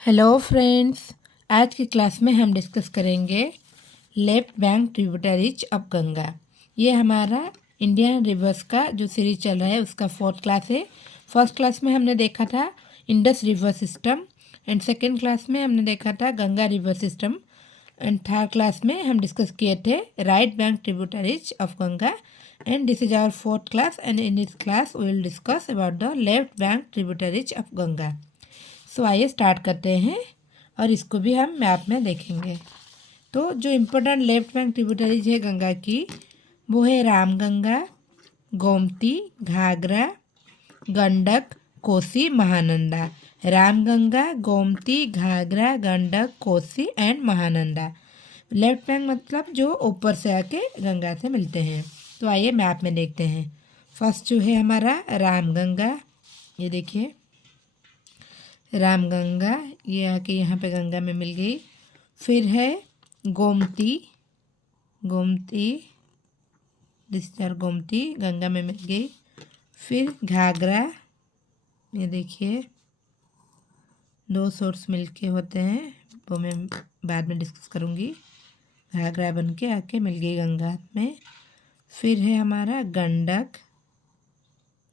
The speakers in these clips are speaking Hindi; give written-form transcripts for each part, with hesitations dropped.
हेलो फ्रेंड्स, आज की क्लास में हम डिस्कस करेंगे left bank tributaries of Ganga. ये हमारा इंडियन रिवर्स का जो सीरीज चल रहा है उसका 4th क्लास है। फर्स्ट क्लास में हमने देखा था Indus river system and second class में हमने देखा था Ganga river system and third class में हम डिस्कस किए थे right bank tributaries of Ganga and this is our 4th class and in this class we will discuss about the left bank tributaries of Ganga. So आइए स्टार्ट करते हैं और इसको भी हम मैप में देखेंगे। तो जो इम्पोर्टेंट लेफ्ट बैंक ट्रिब्यूटरीज है गंगा की वो है Ramganga, Gomti, Ghaghara, Gandak, Kosi, Mahananda. Ramganga, Gomti, Ghaghara, Gandak, Kosi and Mahananda. Left bank मतलब जो ऊपर से आके गंगा से मिलते हैं। तो आइए मैप में देखते हैं। फर्स्ट जो है हमारा रामगंगा, ये देखिए रामगंगा, ये आके यहाँ पे गंगा में मिल गई। फिर है गोमती, गोमती डिस्चार्ज गोमती गंगा में मिल गई। फिर घाघरा, ये देखिए दो सोर्स मिलके होते हैं, वो मैं बाद में डिस्कस करूँगी। घाघरा बन के आके मिल गई गंगा में। फिर है हमारा गंडक,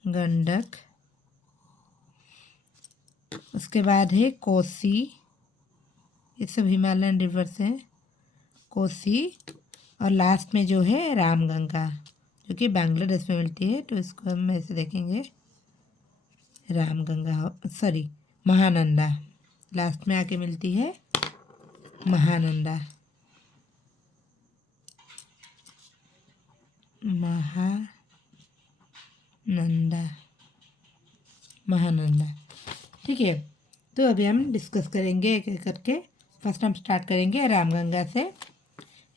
गंडक। उसके बाद है कोसी, ये सब हिमालयन रिवर्स हैं, कोसी। और लास्ट में जो है रामगंगा जो कि बांग्लादेश में मिलती है, तो इसको हम ऐसे देखेंगे रामगंगा, सॉरी महानंदा, लास्ट में आके मिलती है महानंदा, महानंदा, महानंदा। ठीक है, तो अभी हम डिस्कस करेंगे एक एक करके। फर्स्ट हम स्टार्ट करेंगे रामगंगा से।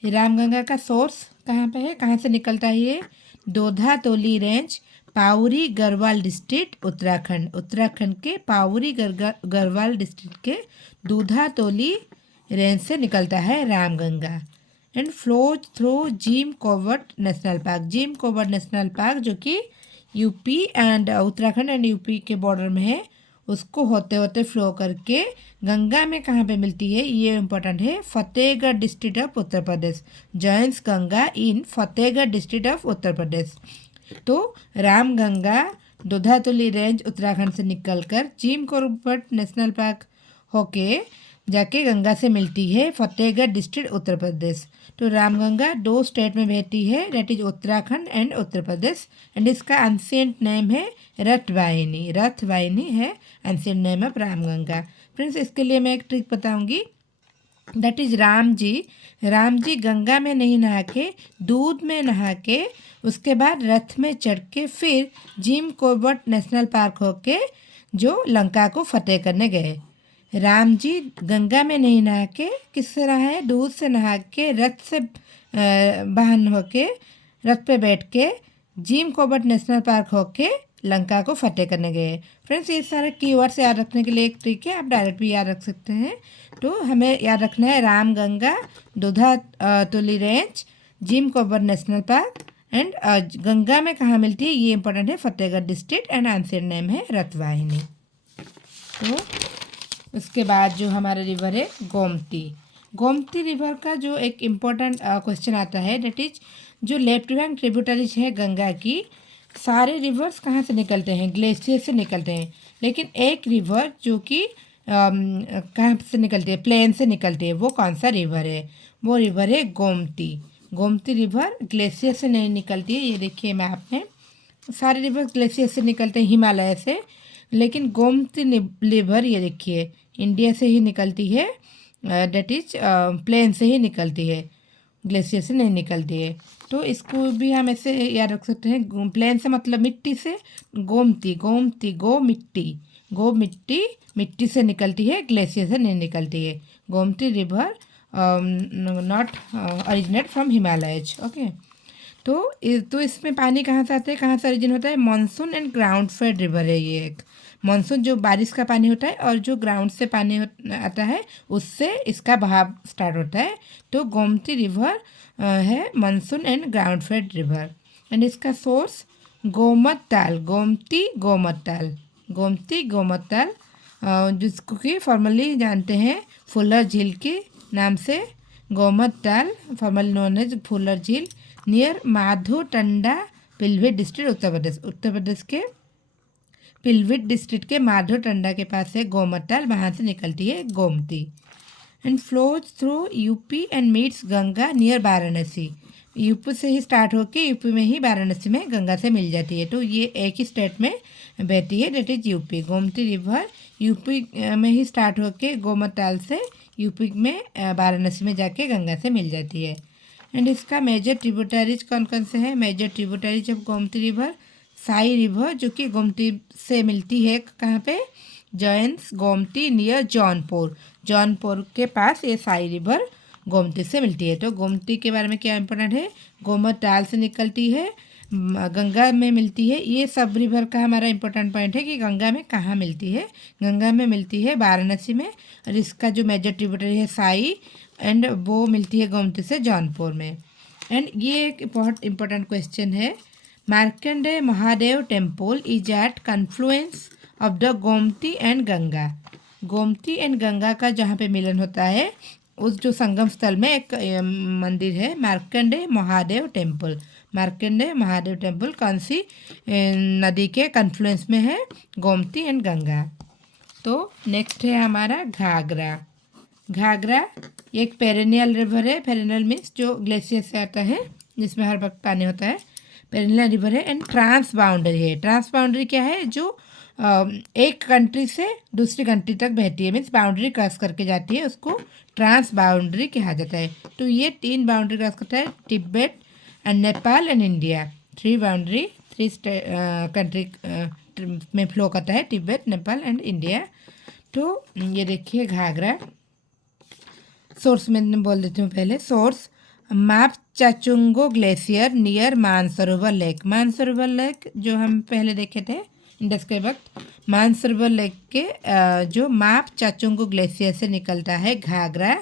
रामगंगा का सोर्स कहाँ पे है, कहाँ से निकलता है ये? दोधा तोली रेंज, पाउरी गढ़वाल डिस्ट्रिक्ट, उत्तराखंड। उत्तराखंड के पाउरी गढ़वाल डिस्ट्रिक्ट के दूधा तोली रेंज से निकलता है Ramganga and flows through Jim Corbett national park. Jim Corbett national park जो कि UP and Uttarakhand and UP के बॉर्डर में है, उसको होते होते फ्लो करके गंगा में कहाँ पे मिलती है ये इम्पोर्टेंट है, Fatehgarh district of Uttar Pradesh. Joins Ganga in Fatehgarh district of Uttar Pradesh. तो रामगंगा दोधातुली रेंज उत्तराखंड से निकलकर जिम कॉर्बेट नेशनल पार्क होके जाके गंगा से मिलती है फतेहगढ़ डिस्ट्रिक्ट उत्तर प्रदेश। तो रामगंगा दो स्टेट में बहती है, that is Uttarakhand and Uttar Pradesh and इसका एंशिएंट नेम है रथवाहिनी। रथवाहिनी है ancient name of Ramganga. Friends, इसके लिए मैं एक ट्रिक बताऊंगी, दैट इज राम जी गंगा में नहीं नहा के दूध में नहा के उसके बाद रथ में चढ़ के फिर जिम कॉर्बेट नेशनल पार्क होके जो लंका को फतेह करने गए। राम जी गंगा में नहीं नहा के किससे नहाए? दूध से नहा के रथ से वाहन होके रथ पे बैठ के जिम कॉर्बेट नेशनल पार्क होके लंका को फतेह करने गए। फ्रेंड्स, ये सारे कीवर्ड्स याद रखने के लिए एक ट्रिक है, आप डायरेक्ट भी याद रख सकते हैं। तो हमें याद रखना है रामगंगा, दोधा तुली range, Jim Corbett national park and Ganga में कहाँ मिलती है ये इंपॉर्टेंट है, Fatehgarh district and answer name है रथवाहिनी। तो उसके बाद जो हमारा रिवर है गोमती। गोमती रिवर का जो एक इम्पोर्टेंट क्वेश्चन आता है, दैट इज जो लेफ्ट बैंक ट्रिब्यूटरीज है गंगा की, सारे रिवर्स कहाँ से निकलते हैं? ग्लेशियर से निकलते हैं, लेकिन एक रिवर जो कि कहाँ से निकलती है? प्लेन से निकलती है। वो कौन सा रिवर है? वो रिवर है गोमती। गोमती रिवर ग्लेशियर से नहीं निकलती है, ये देखिए मैप में सारे रिवर ग्लेशियर से निकलते हैं हिमालय से, लेकिन गोमती रिवर ये देखिए इंडिया से ही निकलती है, डेट इज प्लेन से ही निकलती है, ग्लेशियर से नहीं निकलती है। तो इसको भी हम ऐसे याद रख सकते हैं, प्लेन से मतलब मिट्टी से, गोमती गोमती गो मिट्टी, गो मिट्टी, मिट्टी से निकलती है, ग्लेशियर से नहीं निकलती है। Gomti river not originate from Himalayas. Okay, तो इसमें पानी कहाँ से आता है, कहाँ से ओरिजिन होता है? Monsoon and ground fed river है ये एक। मानसून जो बारिश का पानी होता है और जो ग्राउंड से पानी आता है उससे इसका बहाव स्टार्ट होता है। तो गोमती रिवर है monsoon and ground fed river and इसका सोर्स गोमत ताल, गोमती गोमत ताल, गोमती गोमत ताल जिसको कि फॉर्मली जानते हैं फुलर झील के नाम से। गोमत ताल फॉर्मली नोन एज फुलर झील, नियर माधो टंडा, पिलभिट डिस्ट्रिक्ट, उत्तर प्रदेश। उत्तर प्रदेश के पिलभिट डिस्ट्रिक्ट के माधो टंडा के पास है गोमत ताल, वहाँ से निकलती है Gomti. And flows through UP and meets Ganga near Varanasi. UP से ही स्टार्ट होकर यूपी में ही वाराणसी में गंगा से मिल जाती है, तो ये एक ही स्टेट में बहती है, that is UP. Gomti river UP में ही स्टार्ट होकर गोमत ताल से यूपी में वाराणसी में जाके गंगा से मिल जाती है। एंड इसका मेजर ट्रिब्यूटरीज कौन कौन से हैं? Major tributaries of Gomti river, Sai river जो कि गोमती से मिलती है, कहाँ पे? Joins Gomti near Jaunpur. जौनपुर के पास ये साई रिवर गोमती से मिलती है। तो गोमती के बारे में क्या इंपॉर्टेंट है? गोमत ताल से निकलती है, गंगा में मिलती है। ये सब रिवर का हमारा इंपॉर्टेंट पॉइंट है कि गंगा में कहाँ मिलती है। गंगा में मिलती है वाराणसी में, और इसका जो मेजर ट्रिब्यूटरी है साई, एंड वो मिलती है गोमती से जौनपुर में। एंड ये एक बहुत इंपॉर्टेंट क्वेश्चन है, Markandeya Mahadev temple is at confluence of the Gomti and Ganga. Gomti and Ganga का जहाँ पे मिलन होता है, उस जो संगम स्थल में एक मंदिर है मार्कंडेय महादेव टेम्पल। मार्कंडेय महादेव टेम्पल कौन सी नदी के कन्फ्लुएंस में है? गोमती एंड गंगा। तो नेक्स्ट है हमारा घाघरा। घाघरा एक पेरेनियल रिवर है। पेरेनियल मीन्स जो ग्लेशियर से आता है, जिसमें हर वक्त पानी होता है, पेरेनियल रिवर है। एंड ट्रांस बाउंड्री है। ट्रांस बाउंड्री क्या है? जो एक कंट्री से दूसरी कंट्री तक बहती है, मीन्स बाउंड्री क्रॉस करके जाती है, उसको ट्रांस बाउंड्री कहा जाता है। तो ये 3 बाउंड्री क्रॉस करता है, Tibet and Nepal and India. 3 boundary 3 country में फ्लो करता है, तिब्बत, नेपाल एंड इंडिया। तो ये देखिए घाघरा। सोर्स में बोल देती हूँ पहले। Source Mapchachungo glacier near Mansarovar lake. Mansarovar lake जो हम पहले देखे थे इंडस के वक्त, मानसरोवर लेक के जो माप चाचुंगो ग्लेशियर से निकलता है घाघरा।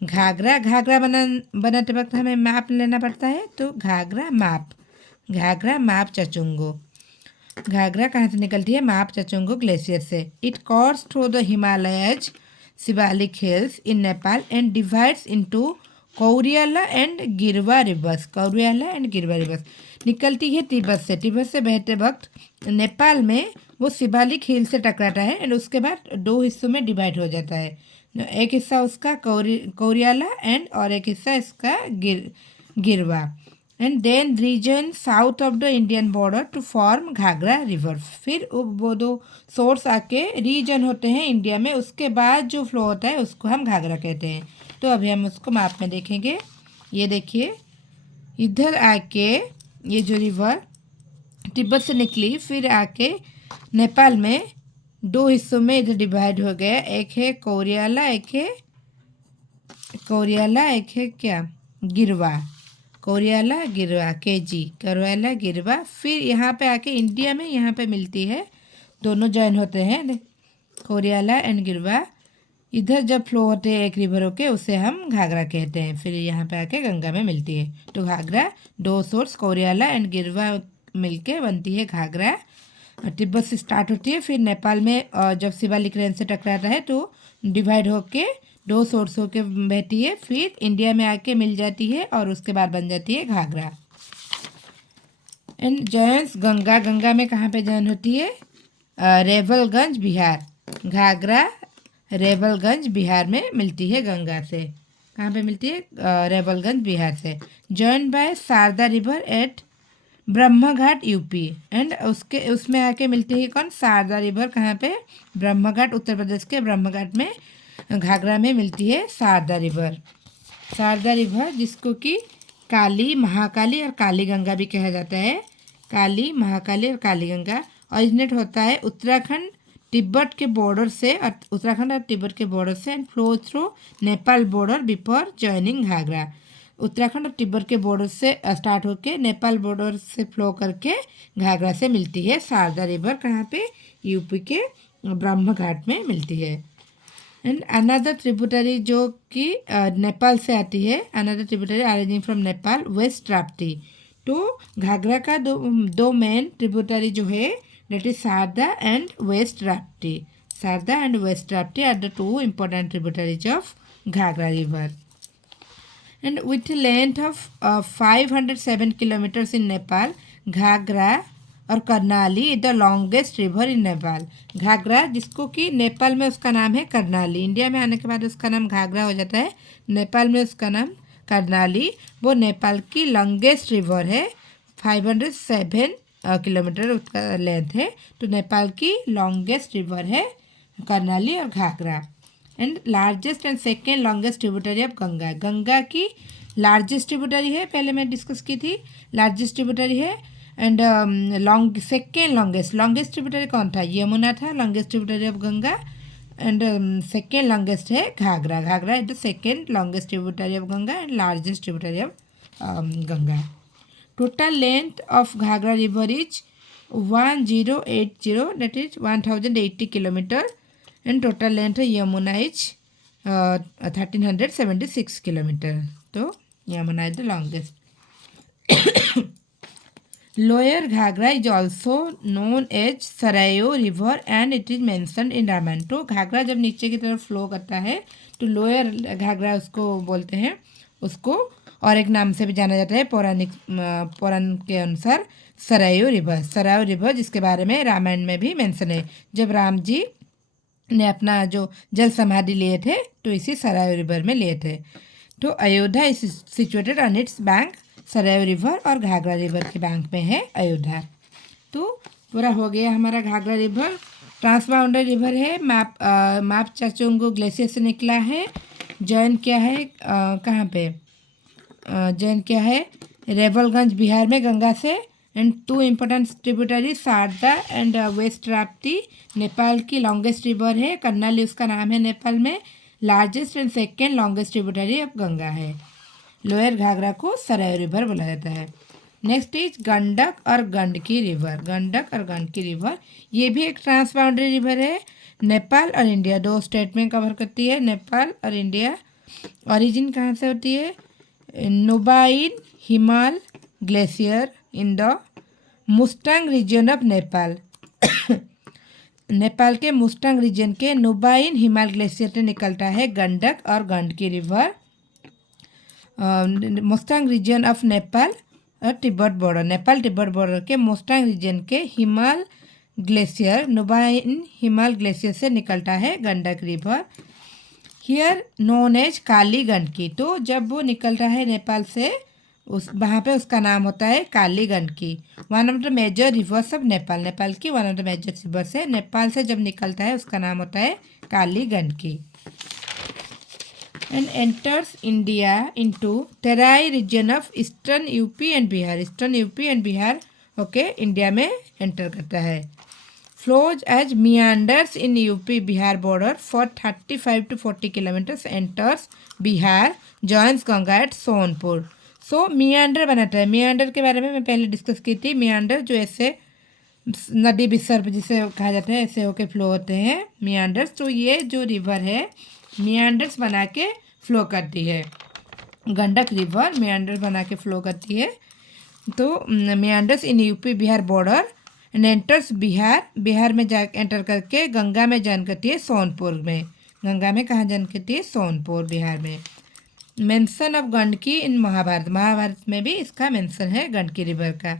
घाघरा बनाते वक्त हमें माप लेना पड़ता है, तो घाघरा माप चाचुंगो। घाघरा कहाँ से निकलती है? माप चाचुंगो ग्लेशियर से। It course through the Himalayas Shivalik hills in Nepal and divides into Kauriala and Girwa rivers. Kauriala and Girwa rivers निकलती है तिब्बत से। तिब्बत से बहते वक्त नेपाल में वो शिवालिक हिल से टकराता है, एंड उसके बाद 2 हिस्सों में डिवाइड हो जाता है। एक हिस्सा उसका कौरियाला एंड और एक हिस्सा इसका Girwa. And then region south of the Indian border to form Ghaghara river. फिर वो 2 सोर्स आके रीजन होते हैं इंडिया में, उसके बाद जो फ्लो होता है उसको हम घाघरा कहते हैं। तो अभी हम उसको मैप में देखेंगे। ये देखिए, इधर आके ये जो रिवर तिब्बत से निकली, फिर आके नेपाल में 2 हिस्सों में इधर डिवाइड हो गया। एक है कौरियाला, एक है क्या? गिरवा। कौरियाला गिरवा, केजी कौरियाला गिरवा। फिर यहाँ पे आके इंडिया में यहाँ पे मिलती है, दोनों जॉइन होते हैं, कौरियाला एंड गिरवा। इधर जब फ्लो होते हैं एक रिवर के, उसे हम घाघरा कहते हैं। फिर यहाँ पे आके गंगा में मिलती है। तो घाघरा 2 सोर्स कौरियाला एंड गिरवा मिलके बनती है घाघरा। तिब्बत से स्टार्ट होती है, फिर नेपाल में जब शिवालिक रेंज से टकराता है तो डिवाइड होके 2 सोर्स होके बहती है, फिर इंडिया में आके मिल जाती है, और उसके बाद बन जाती है घाघरा। And joins Ganga. गंगा में कहाँ पे जॉइन होती है? रेवलगंज, बिहार। घाघरा रेवलगंज बिहार में मिलती है गंगा से। कहाँ पे मिलती है? रेवलगंज बिहार से। Join by Sharda river at Brahmaghat UP. And उसमें आके मिलती है कौन? शारदा रिवर। कहाँ पे? ब्रह्मघाट, उत्तर प्रदेश के ब्रह्मघाट में घाघरा में मिलती है शारदा रिवर। शारदा रिवर जिसको कि काली, महाकाली और काली गंगा भी कहा जाता है। काली, महाकाली और काली गंगा ओरिजिनेट होता है उत्तराखंड तिब्बत के बॉर्डर से, उत्तराखंड और तिब्बत के बॉर्डर से, and flow through Nepal border before joining Ghaghara. Uttarakhand और तिब्बत के बॉर्डर से स्टार्ट होके नेपाल बॉर्डर से फ्लो करके घाघरा से मिलती है शारदा रिवर। कहाँ पे? यूपी के ब्रह्मघाट में मिलती है। एंड अनदर ट्रिब्यूटरी जो कि नेपाल से आती है, another tributary arising from Nepal, West Rapti. तो घाघरा का दो मेन ट्रिब्यूटरी जो है, that is Sharda and West Rapti. Sarda and West Rapti are the two important tributaries of Ghagra river. And with a length of 507 kilometers in Nepal, Ghagra और Karnali the longest river in Nepal. Ghaghara जिसको कि नेपाल में उसका नाम है करनाली, इंडिया में आने के बाद उसका नाम घाघरा हो जाता है, नेपाल में उसका नाम करनाली. वो नेपाल की लॉन्गेस्ट रिवर है, 507 किलोमीटर उसका लेंथ है. तो नेपाल की लॉन्गेस्ट रिवर है करनाली और Ghaghara. And largest and second longest tributary of Ganga. Ganga की लार्जेस्ट ट्रिब्यूटरी है, पहले मैं डिस्कस की थी, लार्जेस्ट ट्रिब्यूटरी है. एंड सेकेंड लॉन्गेस्ट ट्रिब्यूटरी कौन था? यमुना था, longest tributary of Ganga. And second longest है Ghaghara. Ghaghara is the second longest tributary of Ganga and largest tributary of Ganga. Total length of Ghaghara river is 1080, that is 1080 kilometre. And total length है यमुना इज 1376 किलोमीटर. तो Yamuna is the longest. Lower Ghaghara is also known as Sarayu river and it is mentioned in Ramayana. तो घाघरा जब नीचे की तरफ फ्लो करता है तो लोअर घाघरा उसको बोलते हैं, उसको और एक नाम से भी जाना जाता है पुराण के अनुसार सरायो रिवर. सरायो रिवर जिसके बारे में रामायण में भी मेंशन है, जब राम जी ने अपना जो जल समाधि लिए थे तो इसी सरायो रिवर में लिए थे. तो Ayodhya is situated on its bank. Sarayu river और घाघरा रिवर के बैंक में है अयोध्या. तो पूरा हो गया हमारा घाघरा रिवर. ट्रांसबाउंडरी रिवर है, माप चाचोंगो ग्लेशियर से निकला है. जॉइन क्या है कहाँ पे? जॉइन क्या है? रेवलगंज बिहार में गंगा से. And two important tributary Sharda and West Rapti. Nepal की लॉन्गेस्ट रिवर है, कर्नाली उसका नाम है नेपाल में. Largest and second longest tributary of Ganga है. लोअर घाघरा को सराय रिवर बोला जाता है. नेक्स्ट इज गंडक और गंडकी रिवर. गंडक और गंडकी रिवर ये भी एक ट्रांसबाउंडरी रिवर है. नेपाल और इंडिया दो स्टेट में कवर करती है, नेपाल और इंडिया. ओरिजिन कहाँ से होती है? Nhubine Himal glacier in the Mustang region of Nepal. Nepal के मुस्तांग रीजन के नोबाइन हिमाल ग्लेशियर से निकलता है गंडक और Gandaki river. Mustang region of Nepal और Tibet border, Nepal Tibet border के मुस्तांग रीजन के हिमाल ग्लेशियर नोबाइन हिमाल ग्लेशियर से निकलता है Gandak river. Here known as Kali Gandaki. तो जब वो निकलता है नेपाल से उस वहाँ पे उसका नाम होता है Kali Gandaki. One of the major rivers of Nepal. Nepal की one of the major rivers है. नेपाल से जब निकलता है उसका नाम होता है Kali Gandaki. and enters India into Terai region of Eastern UP and Bihar. Eastern UP and Bihar India में एंटर करता है. Flows as meanders in UP Bihar border for 35 to 40 kilometers. Enters Bihar, joins Ganga at Sonpur. सो मियांडर बनाता है. मियांडर के बारे में मैं पहले डिस्कस की थी. मियांडर जो ऐसे नदी विसर्प जिसे कहा जाता है ऐसे होके फ्लो होते हैं मियांडर्स. तो ये जो रिवर है मियांडर्स बना के फ्लो करती है. गंडक रिवर मियांडर बना के फ्लो करती है. तो मियांडर्स in UP Bihar border and enters Bihar. Bihar में जा एंटर करके गंगा में जॉइन करती है सोनपुर में. गंगा में कहाँ जॉइन करती है? सोनपुर बिहार में. Mention of Gandaki in Mahabharata. Mahabharata में भी इसका मेंशन है गंडकी रिवर का.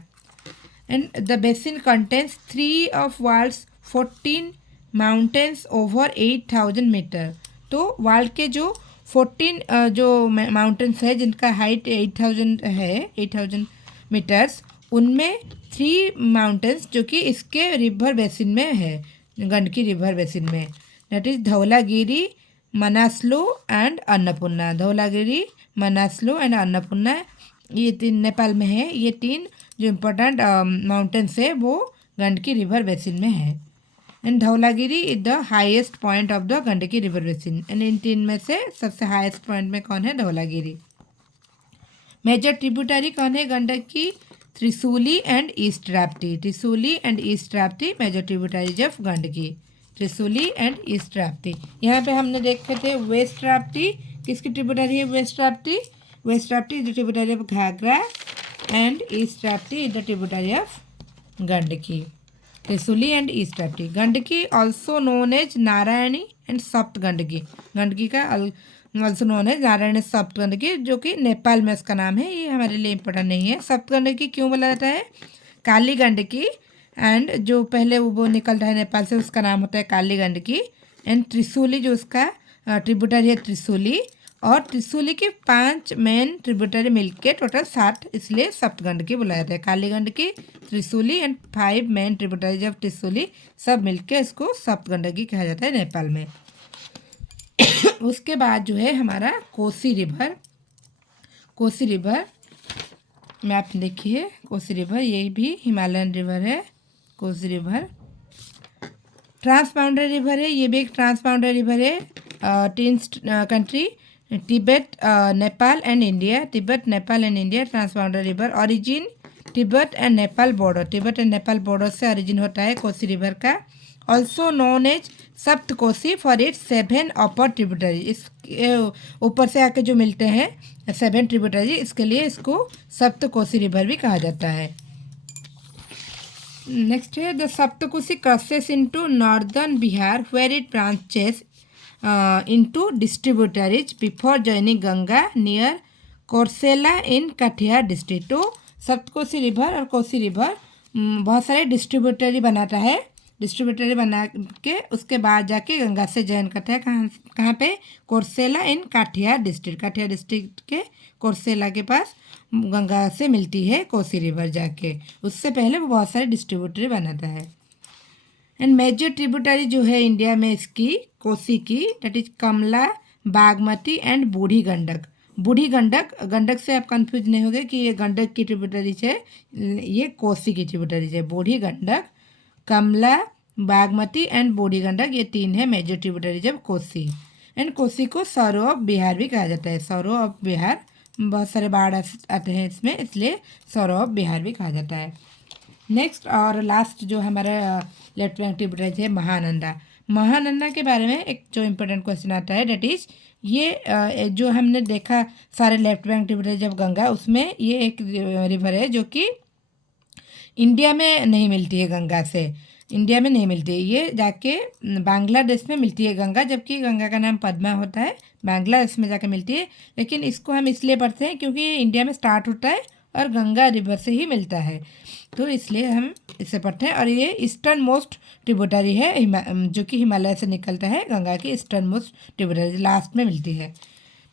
And the basin contains 3 of world's 14 mountains over 8,000 metre. तो वर्ल्ड के जो 14 जो माउंटेन्स है जिनका हाइट 8,000 है, 8,000 मीटर्स, उनमें 3 माउंटेन्स जो कि इसके रिवर बेसिन में है, गंडकी रिवर बेसिन में. That is Dhaulagiri, Manaslu and Annapurna. Dhaulagiri, Manaslu and Annapurna ये 3 नेपाल में है. ये 3 जो इम्पोर्टेंट माउंटेन्स है वो गंडकी रिवर बेसिन में है. And Dhaulagiri is the highest point of the Gandaki river basin. And in 3 में से सबसे हाईएस्ट पॉइंट में कौन है? धौलागिरी. मेजर ट्रिब्यूटरी कौन है गंडक की? Trishuli and East Rapti. Trishuli and East Rapti major tributaries of Gandaki. Trishuli and East Rapti. यहाँ पे हमने देखे थे वेस्ट राप्ती किसकी ट्रिब्यूटरी है? West Rapti. West Rapti is the tributary of Ghaghara and East Rapti is the tributary of Gandaki. Trishuli and East Rapti. Gandaki also known as Narayani and Sapt Gandaki. Gandaki का ऑल्सो नोन एज नारायणी सप्त गंडकी, जो कि नेपाल में इसका नाम है। ये हमारे लिए इम्पोर्टेंट नहीं है। सप्त गंडकी क्यों बोला जाता है? काली गंडकी एंड जो पहले वो निकल रहा है नेपाल से, उसका नाम होता है काली गंडकी। एंड त्रिशूली जो उसका ट्रिब्यूटरी है त्रिशूली, और त्रिशूली के 5 मेन ट्रिब्यूटरी मिलके टोटल 7, इसलिए सप्तगंडकी बुलाया जाता है। Kali Gandaki, Trishuli and 5 main tributary जब त्रिशूली सब मिलके इसको सप्तगंडकी कहा जाता है नेपाल में। उसके बाद जो है हमारा Kosi river. Kosi river map देखिए, कोसी रिवर ये भी हिमालयन रिवर है। कोसी रिवर ट्रांसबाउंडरी रिवर है, ये भी एक ट्रांसबाउंडरी रिवर है। 3 country Tibet, Nepal and India. Tibet, Nepal and India transboundary river. Origin Tibet and Nepal border. Tibet and Nepal border से ओरिजिन होता है कोसी रिवर का। Also known as Sapt Kosi for its 7 upper tributary. इस ऊपर से आके जो मिलते हैं 7 ट्रिब्यूटरी, इसके लिए इसको सप्त कोसी रिवर भी कहा जाता है। नेक्स्ट है the Saptkosi crosses into northern Bihar where it branches into distributaries before joining Ganga near Kursela in Katihar district. तो सप्तकोसी रिवर और कोसी रिवर बहुत सारे डिस्ट्रीब्यूटरी बनाता है। डिस्ट्रीब्यूटरी बना के उसके बाद जाके गंगा से जॉइन करता है। कहाँ पे? कोरसेला in Katihar district. Katihar district के कोरसेला के पास गंगा से मिलती है कोसी रिवर जाके। उससे पहले वो बहुत सारे डिस्ट्रीब्यूटरी बनाता है। एंड मेजर ट्रिब्यूटरी जो है इंडिया में इसकी कोसी की, that is Kamala, Bagmati and Budhi Gandak. बूढ़ी गंडक, गंडक से आप कंफ्यूज नहीं होंगे कि ये गंडक की ट्रिब्यूटरी है, ये कोसी की ट्रिब्यूटरी है। बूढ़ी गंडक, कमला, बागमती एंड बूढ़ी गंडक, ये 3 है मेजर ट्रिब्यूटरी जब कोसी। एंड कोसी को सौरो ऑफ बिहार भी कहा जाता है। सौरो ऑफ बिहार, बहुत सारे बाढ़ आते हैं इसमें, इसलिए सौरो ऑफ बिहार भी कहा जाता है। नेक्स्ट और लास्ट जो हमारा लेफ्ट बैंक ट्रिब्यूटरी है महानंदा। महानंदा के बारे में एक जो इम्पोर्टेंट क्वेश्चन आता है, डेट इज ये जो हमने देखा सारे लेफ्ट बैंक ट्रिब्यूटरी जब गंगा, उसमें ये एक रिवर है जो कि इंडिया में नहीं मिलती है। गंगा से इंडिया में नहीं मिलती है, ये जाके बांग्लादेश में मिलती है गंगा, जबकि गंगा का नाम पद्मा होता है, बांग्लादेश में जाके मिलती है। लेकिन इसको हम इसलिए पढ़ते हैं क्योंकि ये इंडिया में स्टार्ट होता है और गंगा रिवर से ही मिलता है, तो इसलिए हम इसे पढ़ते हैं। और ये ईस्टर्न मोस्ट ट्रिब्यूटरी है, जो कि हिमालय से निकलता है। गंगा की ईस्टर्न मोस्ट ट्रिब्यूटरी लास्ट में मिलती है।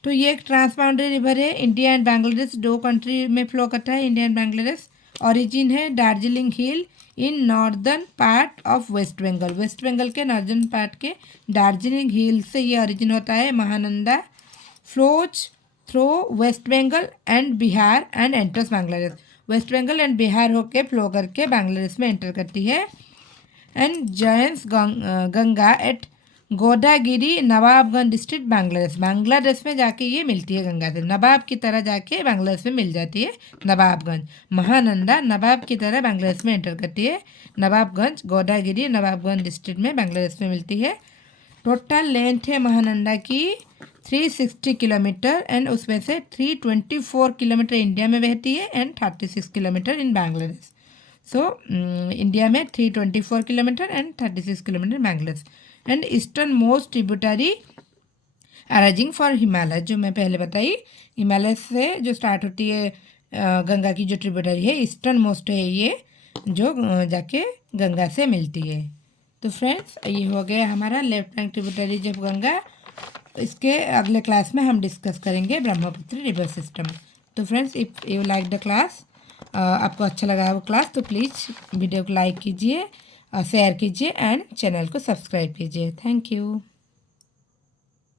तो ये एक ट्रांसबाउंडरी रिवर है। इंडिया एंड बांग्लादेश 2 कंट्री में फ्लो करता है, इंडिया एंड बांग्लादेश। ओरिजिन है Darjeeling hill in northern part of West Bengal. West Bengal के नॉर्दर्न पार्ट के दार्जिलिंग हिल से ये ओरिजिन होता है। Mahananda flows through West Bengal and Bihar and enters Bangladesh. West Bengal and Bihar होके फ्लो करके बांग्लादेश में एंटर करती है। And joins Ganga at Godagiri, Nawabganj district, Bangladesh. Bangladesh में जाके ये मिलती है गंगा से, नवाब की तरह जाके बांग्लादेश में मिल जाती है नवाबगंज। महानंदा नवाब की तरह बांग्लादेश में एंटर करती है। नवाबगंज, गोदागिरी, नवाबगंज डिस्ट्रिक्ट में बांग्लादेश में मिलती है। टोटल लेंथ है महानंदा की 360 किलोमीटर एंड उसमें से 324 किलोमीटर इंडिया में बहती है and 36 kilometre in Bangladesh. So India में 324 kilometre and 36 kilometre Bangladesh. And eastern most tributary arising for Himalaya, जो मैं पहले बताई, हिमालय से जो स्टार्ट होती है गंगा की जो ट्रिब्यूटरी है, ईस्टर्न मोस्ट है ये, जो जाके गंगा से मिलती है। तो फ्रेंड्स ये हो गया हमारा लेफ्ट बैंक ट्रिब्यूटरी जब गंगा। इसके अगले क्लास में हम डिस्कस करेंगे ब्रह्मपुत्र रिवर सिस्टम। तो friends if you like the class, आपको अच्छा लगा है वो क्लास, तो प्लीज़ वीडियो को लाइक कीजिए, शेयर कीजिए एंड चैनल को सब्सक्राइब कीजिए। Thank you.